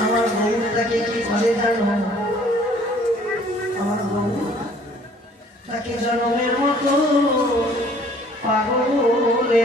আমার বউটাকে কি করে জানো আমার বউ তাকে জনমের মতো পাগলে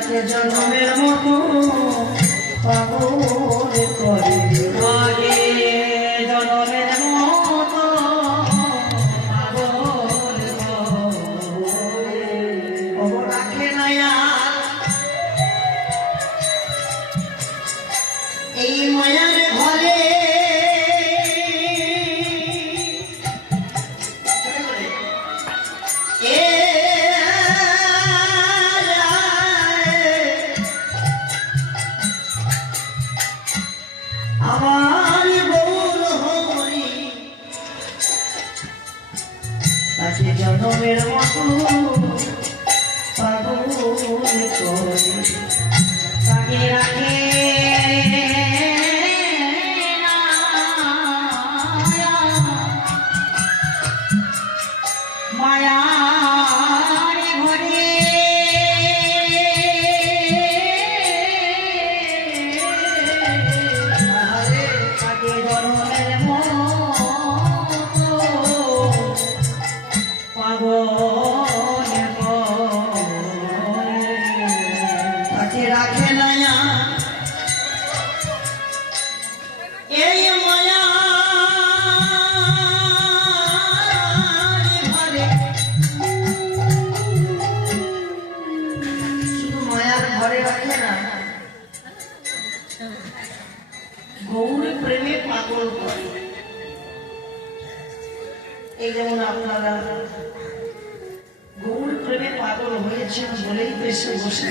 তাকে জনমের মতো পাগল করে।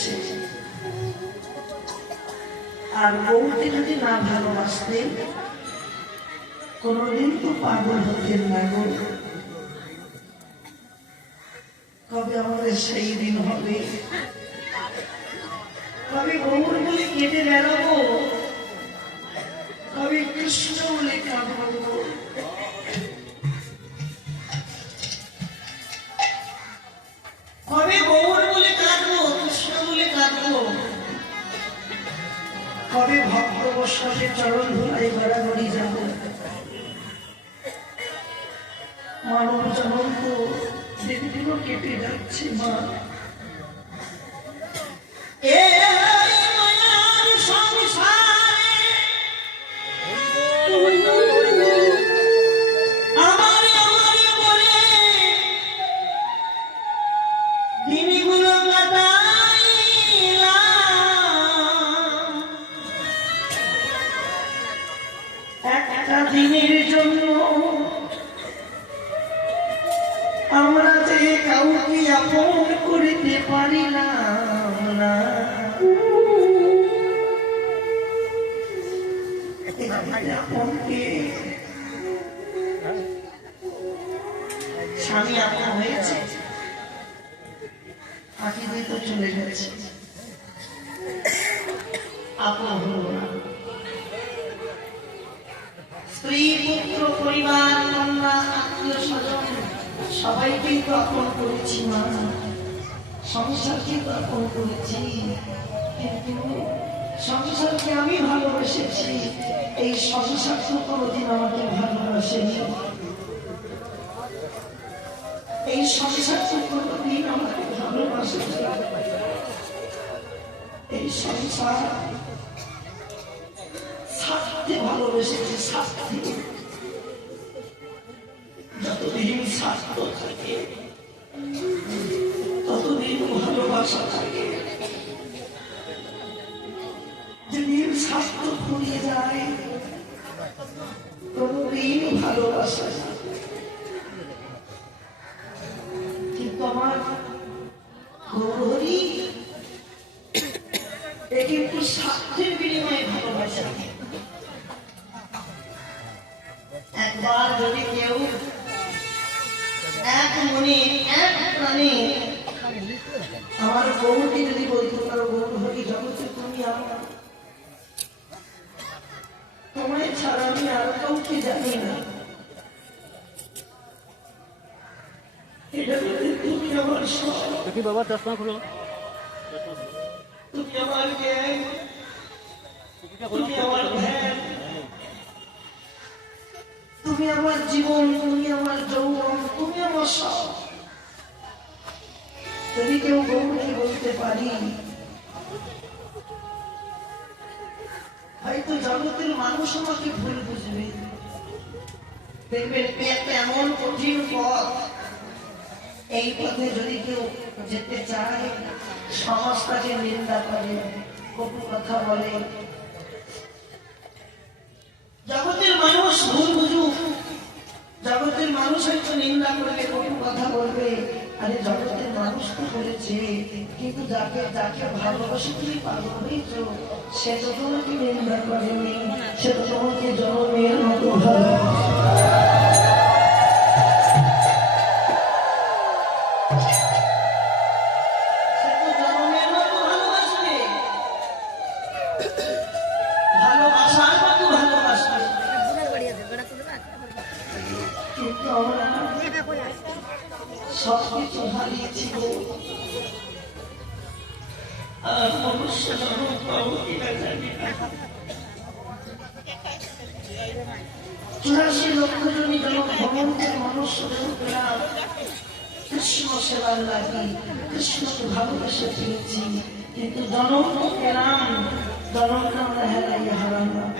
বসেছে আর গৌরকে যদি না ভালোবাসতেন, কোনোদিন তো পাগল হতেন না গো। কবে আমাদের সেই দিন হবে। কবে গৌর বলে কেটে বেড়াবো। কবে কৃষ্ণ বলে কাঁদবো। কবে গৌর কবে ভক্ত চরণ ধুলাই গড়াগড়ি যাব? মানব জনম তো দিন দিনও কেটে যাচ্ছে মা। Yeah. ভালোবাসেনি এই সংসার কোনোদিন আমাকে ভালোবাসেনি এই সংসার স্বার্থে ভালোবেসেছে যতদিন স্বার্থ থাকে, ততদিন ভালোবাসা থাকে। যেদিন স্বার্থ ফুরিয়ে যায় কোনদিন ভালোবাসা কিন্তু আমার গৌরী এ কিন্তু স্বার্থের বিনিময়ে ভালোবাসা একবার যদি কেউ এক মনে, এক প্রাণে আমার বউকে যদি বলতে পারো বউ হরি জগতে তুমি আমার তোমায় ছাড়া আমি আর কাউকে জানি না। তুমি আমার সব। বাবা চশমা খুলো। তুমি আমার জ্ঞান। তুমি আমার ধ্যান। তুমি আমার জীবন তুমি আমার যৌবন তুমি আমার সব। যদি কেউ গৌরী বলতে পারি জগতের মানুষ আমাকে ভুল বুঝবে। দেখবেন এমন কঠিন পথ। এই পথে যদি কেউ যেতে চায় সমাজ তাকে নিন্দা করে কটু কথা বলে। জগতের মানুষ ভুল বুঝুক। জগতের মানুষ হয়তো নিন্দা করবে কটু কথা বলবে। আরে জগতের মানুষ তো বলেছে কিন্তু যাকে যাকে ভালোবাসে তুমি পাগল হয়েছ সে তো তোমাকে নিন্দা করেনি, সে তো তোমাকে জন্মের মতো ভালোবাসে। চুরাশি লক্ষ জনী জনক ভগবন্তের মনুষ্য জন্ম পেলাম কৃষ্ণ সেবার লাগি কৃষ্ণকে ভালোবেসে পেয়েছি কিন্তু জনক জনককে আমরা হেরাইয়া হারালাম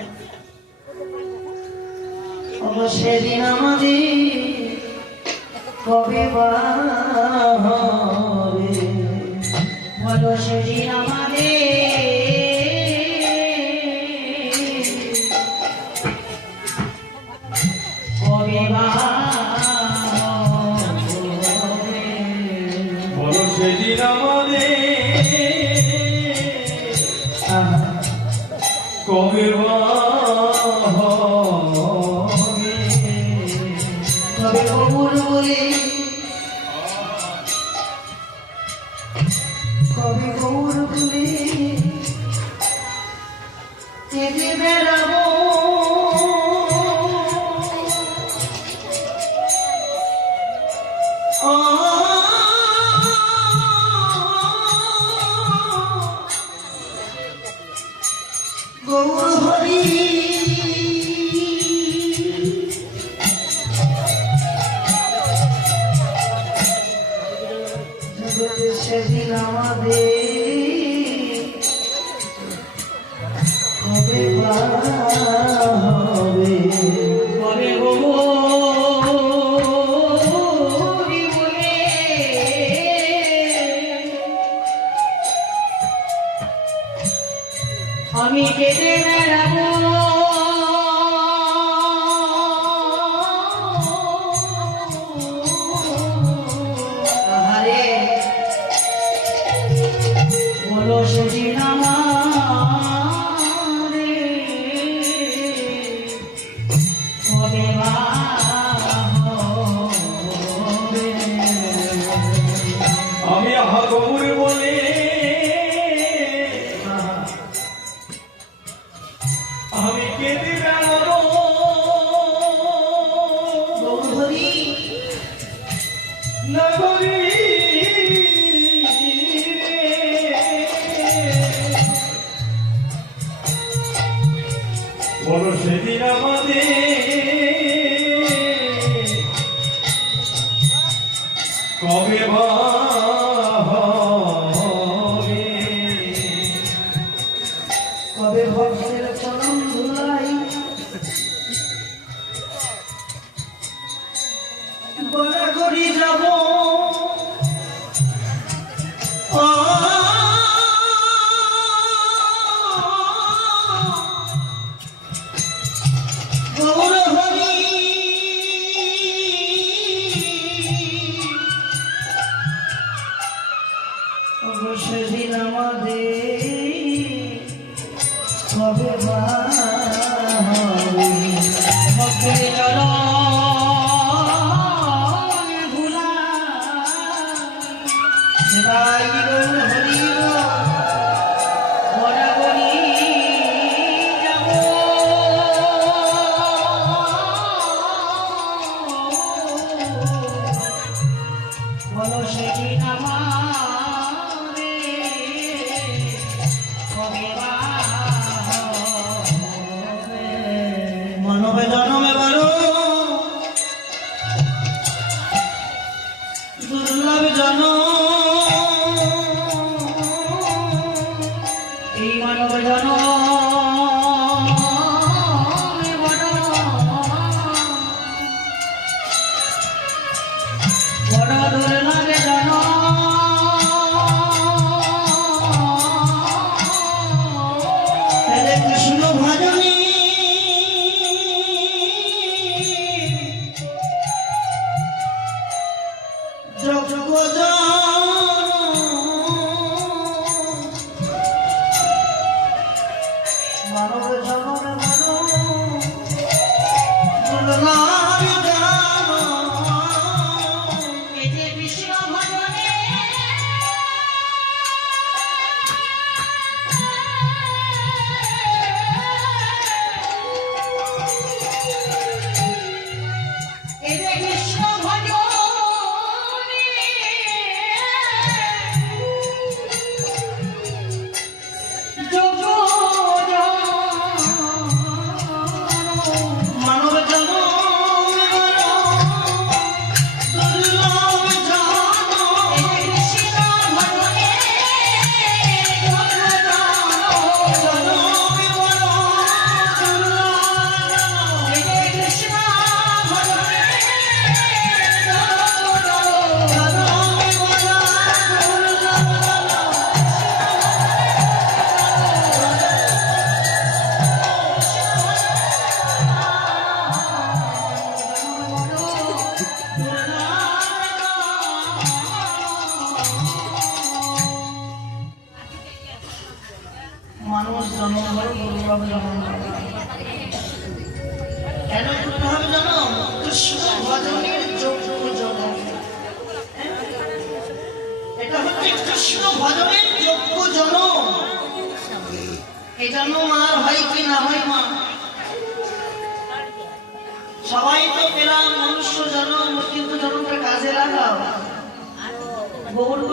অবশ্যই আমাদের কবে বা হবে। সেদিন আমাদের সেদিন আমাদের গৌর বলো সেদিন আমাদের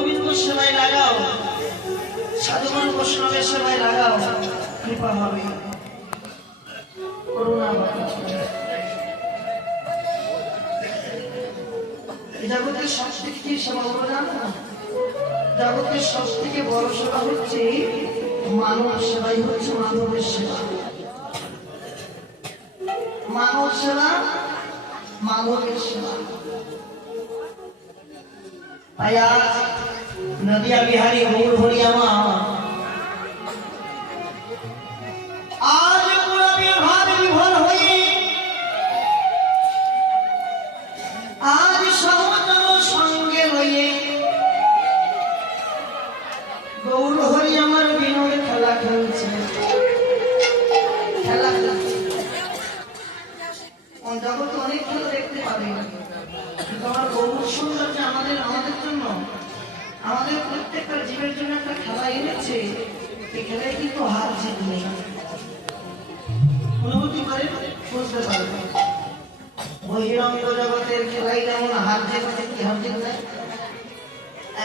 গোবিন্দ সেবায় লাগাও। সাধুগুরু বৈষ্ণবের সেবায় লাগাও। কৃপা হবে। জগতের সব থেকে বড় সেবা হচ্ছে মানব সেবাই হচ্ছে মানবের সেবা। মানব সেবা, মানবের সেবা। তাই নদিয়া বিহারী গৌর হরি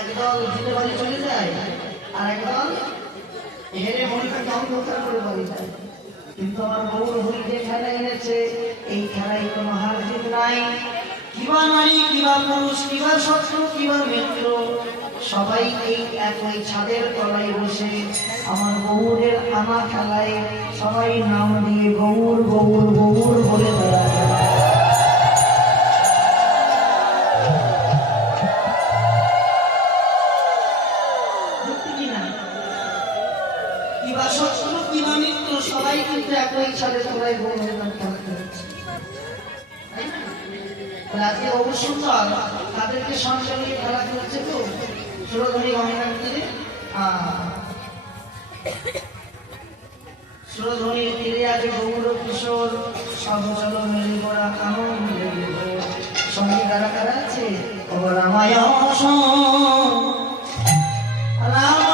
একদল জিতে বাড়ি চলে যায় আর একদল হেরে মনটাকে অন্ধকার করে বাড়ি যায়? কিন্তু আমার গৌর হরি যে খেলা এনেছে, এই খেলায় কোনো হার জিত নাই। কিবা নারী কিবা পুরুষ কিবা শত্রু কিবা মিত্র, সবাই এই একই ছাদের তলায় বসে। আমার গৌরের আনা খেলায় সবাই নাম দিয়ে গৌর গৌর গৌর বলে বেড়ায়। কিন্তু একই ছাদে সবাই গৌরের নাম খেলা খেলছে তাই না? তাহলে আজকে তাদেরকে সঙ্গে খেলা খেলছে তো তীরে তীরে গৌর কিশোর মেলে সঙ্গে কারা কারা আছে? রামায়ণ।